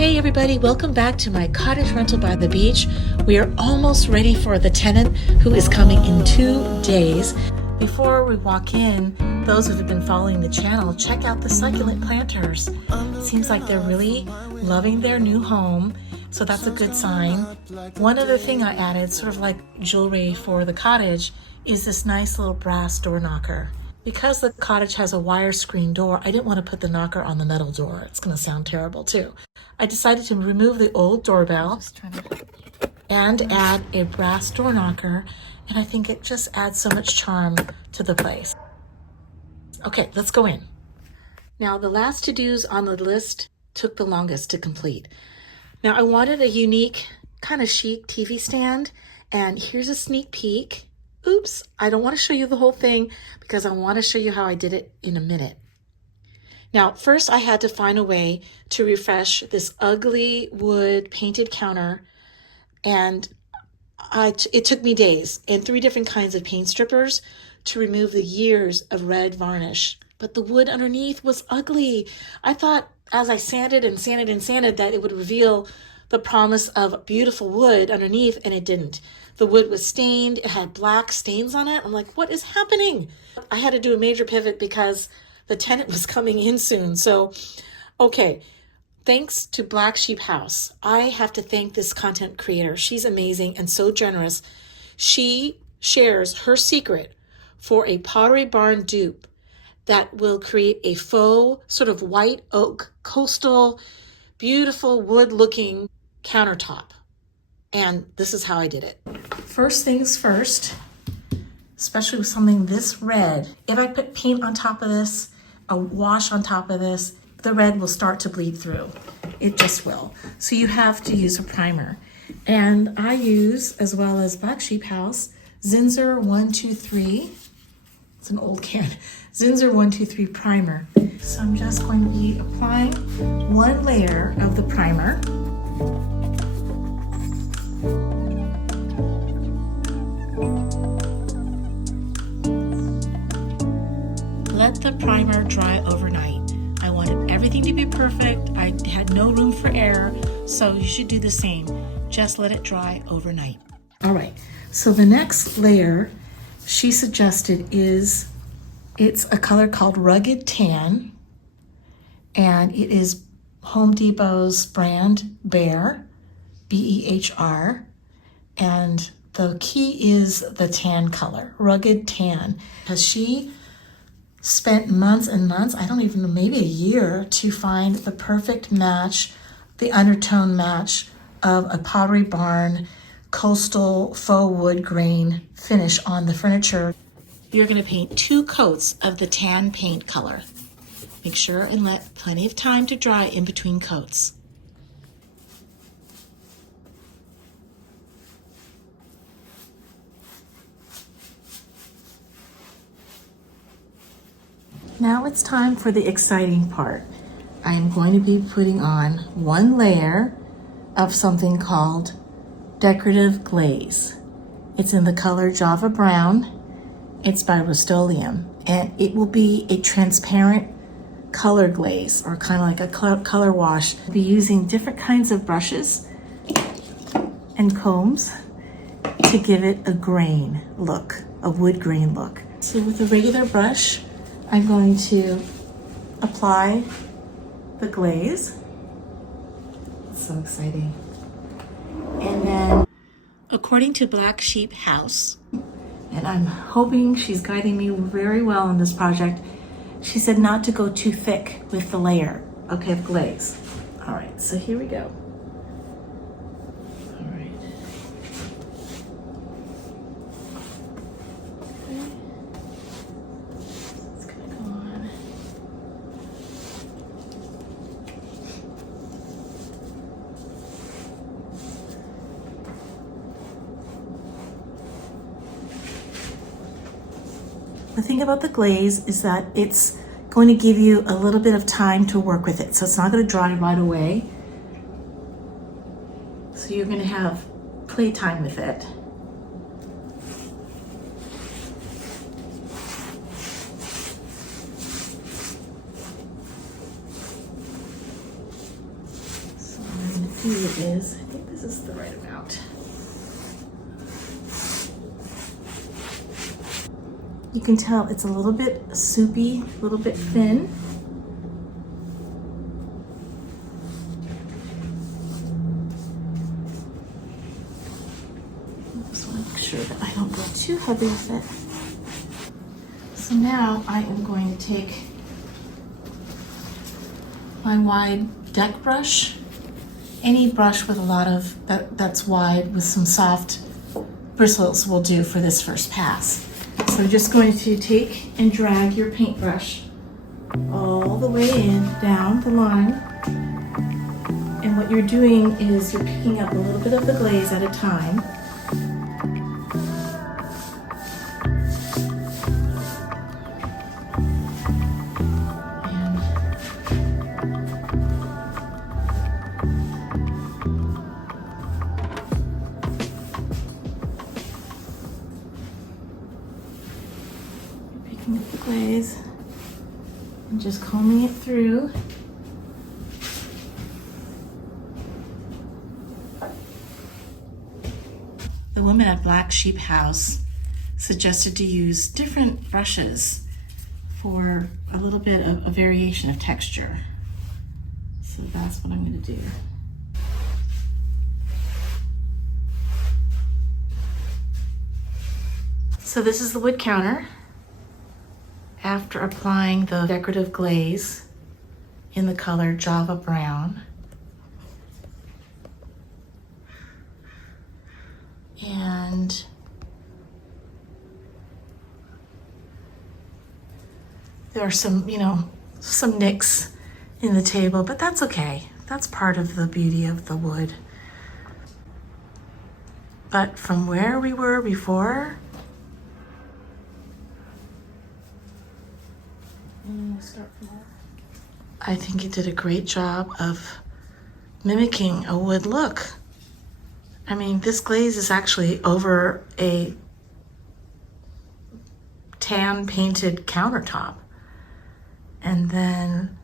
Hey everybody, welcome back to my cottage rental by the beach. We are almost ready for the tenant who is coming in 2 days. Before we walk in, those who have been following the channel, check out the succulent planters. It seems like they're really loving their new home, so that's a good sign. One other thing I added, sort of like jewelry for the cottage, is this nice little brass door knocker. Because the cottage has a wire screen door, I didn't want to put the knocker on the metal door. It's going to sound terrible too. I decided to remove the old doorbell and add a brass door knocker, and I think it just adds so much charm to the place. Okay, let's go in. Now, the last to-dos on the list took the longest to complete. Now, I wanted a unique, kind of chic TV stand, and here's a sneak peek. Oops, I don't want to show you the whole thing because I want to show you how I did it in a minute. Now, first I had to find a way to refresh this ugly wood painted counter, and it took me days and 3 different kinds of paint strippers to remove the years of red varnish. But the wood underneath was ugly. I thought as I sanded and sanded and sanded that it would reveal the promise of beautiful wood underneath, and it didn't. The wood was stained, it had black stains on it. I'm like, what is happening? I had to do a major pivot because the tenant was coming in soon. So, okay, thanks to Black Sheep House. I have to thank this content creator. She's amazing and so generous. She shares her secret for a Pottery Barn dupe that will create a faux, sort of white oak, coastal, beautiful wood-looking countertop. And this is how I did it. First things first, especially with something this red, if I put paint on top of this, a wash on top of this, the red will start to bleed through. It just will. So you have to use a primer. And I use, as well as Black Sheep House, Zinsser 123. It's an old can. Zinsser 123 primer. So I'm just going to be applying 1 layer of the primer. Let the primer dry overnight. I wanted everything to be perfect. I had no room for error, so you should do the same. Just let it dry overnight. All right, so the next layer she suggested it's a color called Rugged Tan, and it is Home Depot's brand Behr, B-E-H-R, and the key is the tan color, Rugged Tan, because she spent months and months, I don't even know, maybe a year, to find the perfect match, the undertone match of a Pottery Barn coastal faux wood grain finish on the furniture. You're going to paint 2 coats of the tan paint color. Make sure and let plenty of time to dry in between coats. Now it's time for the exciting part. I am going to be putting on 1 layer of something called Decorative Glaze. It's in the color Java Brown. It's by Rust-Oleum, and it will be a transparent color glaze, or kind of like a color wash. I'll be using different kinds of brushes and combs to give it a grain look, a wood grain look. So with a regular brush, I'm going to apply the glaze. It's so exciting. And then, according to Black Sheep House, and I'm hoping she's guiding me very well in this project, she said not to go too thick with the layer, okay, of glaze. All right, so here we go. All right. Okay. It's gonna go on. The thing about the glaze is that it's going to give you a little bit of time to work with it. So it's not going to dry right away. So you're going to have playtime with it. So Here it is. I think this is the right amount. You can tell it's a little bit soupy, a little bit thin. I just want to make sure that I don't go too heavy with it. So now I am going to take my wide deck brush. Any brush with a lot of, that's wide with some soft bristles will do for this first pass. So you're just going to take and drag your paintbrush all the way in, down the line. And what you're doing is you're picking up a little bit of the glaze at a time. Picking up the glaze and just combing it through. The woman at Black Sheep House suggested to use different brushes for a little bit of a variation of texture. So that's what I'm going to do. So this is the wood counter after applying the decorative glaze in the color Java Brown. And there are some, some nicks in the table, but that's okay. That's part of the beauty of the wood. But from where we were before, I think you did a great job of mimicking a wood look. I mean, this glaze is actually over a tan painted countertop. And then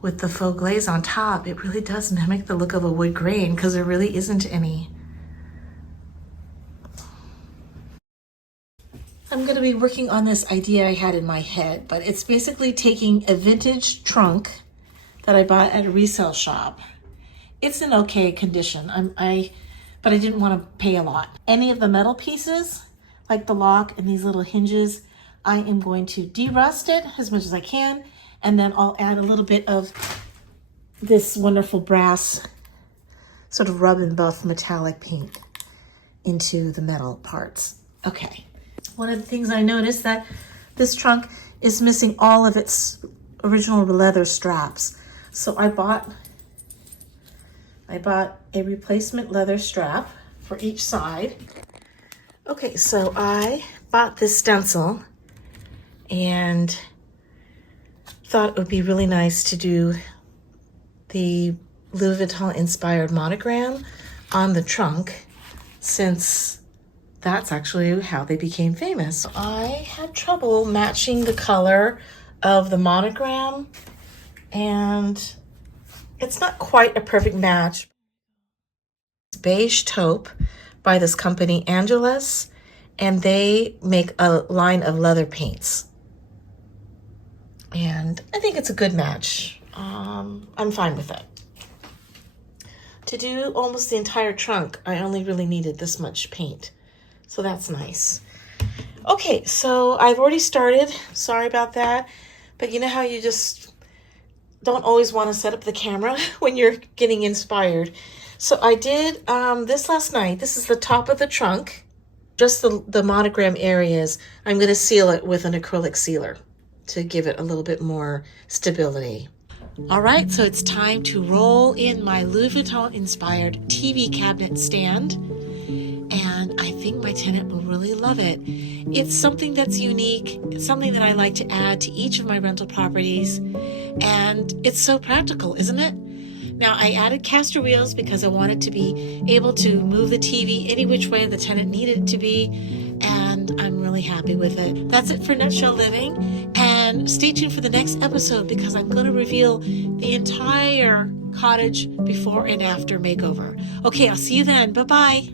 with the faux glaze on top, it really does mimic the look of a wood grain because there really isn't any. I'm going to be working on this idea I had in my head, but it's basically taking a vintage trunk that I bought at a resale shop. It's in okay condition, but I didn't want to pay a lot. Any of the metal pieces, like the lock and these little hinges, I am going to de-rust it as much as I can, and then I'll add a little bit of this wonderful brass sort of rub and buff metallic paint into the metal parts. Okay. One of the things I noticed that this trunk is missing all of its original leather straps. So I bought a replacement leather strap for each side. Okay, so I bought this stencil and thought it would be really nice to do the Louis Vuitton inspired monogram on the trunk, since that's actually how they became famous. I had trouble matching the color of the monogram, and it's not quite a perfect match. It's beige taupe by this company Angelus, and they make a line of leather paints. And I think it's a good match. I'm fine with it. To do almost the entire trunk, I only really needed this much paint. So that's nice. Okay, so I've already started. Sorry about that. But you know how you just don't always want to set up the camera when you're getting inspired. So I did this last night. This is the top of the trunk. Just the monogram areas. I'm going to seal it with an acrylic sealer to give it a little bit more stability. All right, so it's time to roll in my Louis Vuitton inspired TV cabinet stand. And I think my tenant will really love it. It's something that's unique. It's something that I like to add to each of my rental properties. And it's so practical, isn't it? Now, I added caster wheels because I wanted to be able to move the TV any which way the tenant needed it to be. And I'm really happy with it. That's it for Nutshell Living. And stay tuned for the next episode because I'm going to reveal the entire cottage before and after makeover. Okay, I'll see you then. Bye-bye.